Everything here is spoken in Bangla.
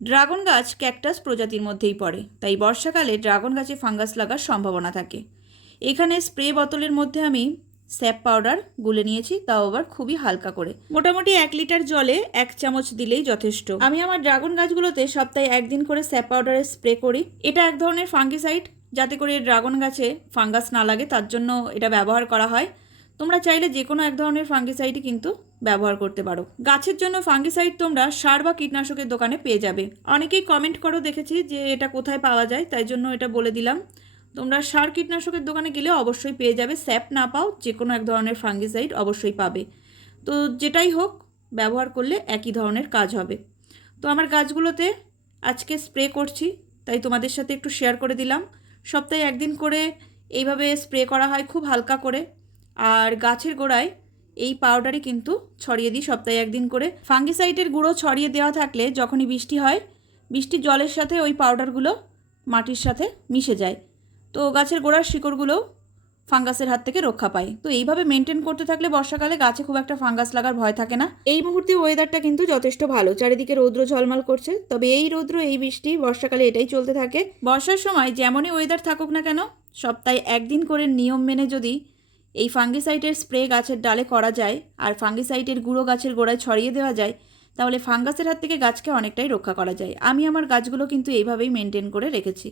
ড্রাগন গাছ ক্যাকটাস প্রজাতির মধ্যেই পড়ে, তাই বর্ষাকালে ড্রাগন গাছে ফাঙ্গাস লাগার সম্ভাবনা থাকে। এখানে স্প্রে বোতলের মধ্যে আমি স্যাপ পাউডার গুলে নিয়েছি, তাও আবার খুবই হালকা করে। মোটামুটি 1 লিটার জলে 1 চামচ দিলেই যথেষ্ট। আমি আমার ড্রাগন গাছগুলোতে সপ্তাহে 1 দিন করে স্যাপ পাউডারের স্প্রে করি। এটা এক ধরনের ফাঙ্গিসাইড, যাতে করে ড্রাগন গাছে ফাঙ্গাস না লাগে তার জন্য এটা ব্যবহার করা হয়। তোমরা চাইলে যে কোনো এক ধরনের ফাঙ্গিসাইডই কিন্তু ব্যবহার করতে পারো। গাছের জন্য ফাঙ্গিসাইড তোমরা সার বা কীটনাশকের দোকানে পেয়ে যাবে। অনেকেই কমেন্ট করো দেখেছি যে এটা কোথায় পাওয়া যায়, তাই জন্য এটা বলে দিলাম। তোমরা সার কীটনাশকের দোকানে গেলে অবশ্যই পেয়ে যাবে। স্যাপ না পাও, যে কোনো এক ধরনের ফাঙ্গিসাইড অবশ্যই পাবে। তো যেটাই হোক, ব্যবহার করলে একই ধরনের কাজ হবে। তো আমার গাছগুলোতে আজকে স্প্রে করছি, তাই তোমাদের সাথে একটু শেয়ার করে দিলাম। সপ্তাহে 1 দিন করে এইভাবে স্প্রে করা হয়, খুব হালকা করে। আর গাছের গোড়ায় এই পাউডারই কিন্তু ছড়িয়ে দিই সপ্তাহে 1 দিন করে। ফাঙ্গিসাইডের গুঁড়ো ছড়িয়ে দেওয়া থাকলে যখনই বৃষ্টি হয়, বৃষ্টির জলের সাথে ওই পাউডারগুলো মাটির সাথে মিশে যায়, তো গাছের গোড়ার শিকড়গুলোও ফাঙ্গাসের হাত থেকে রক্ষা পায়। তো এইভাবে মেনটেন করতে থাকলে বর্ষাকালে গাছে খুব একটা ফাঙ্গাস লাগার ভয় থাকে না। এই মুহূর্তে ওয়েদারটা কিন্তু যথেষ্ট ভালো, চারিদিকে রৌদ্র ঝলমল করছে। তবে এই রৌদ্র, এই বৃষ্টি বর্ষাকালে এটাই চলতে থাকে। বর্ষার সময় যেমনই ওয়েদার থাকুক না কেন, সপ্তাহে 1 দিন করে নিয়ম মেনে যদি এই ফাঙ্গিসাইডের স্প্রে গাছের ডালে করা যায় আর ফাঙ্গিসাইডের গুঁড়ো গাছের গোড়ায় ছড়িয়ে দেওয়া যায়, তাহলে ফাঙ্গাসের হাত থেকে গাছকে অনেকটাই রক্ষা করা যায়। আমি আমার গাছগুলো কিন্তু এইভাবেই মেনটেন করে রেখেছি।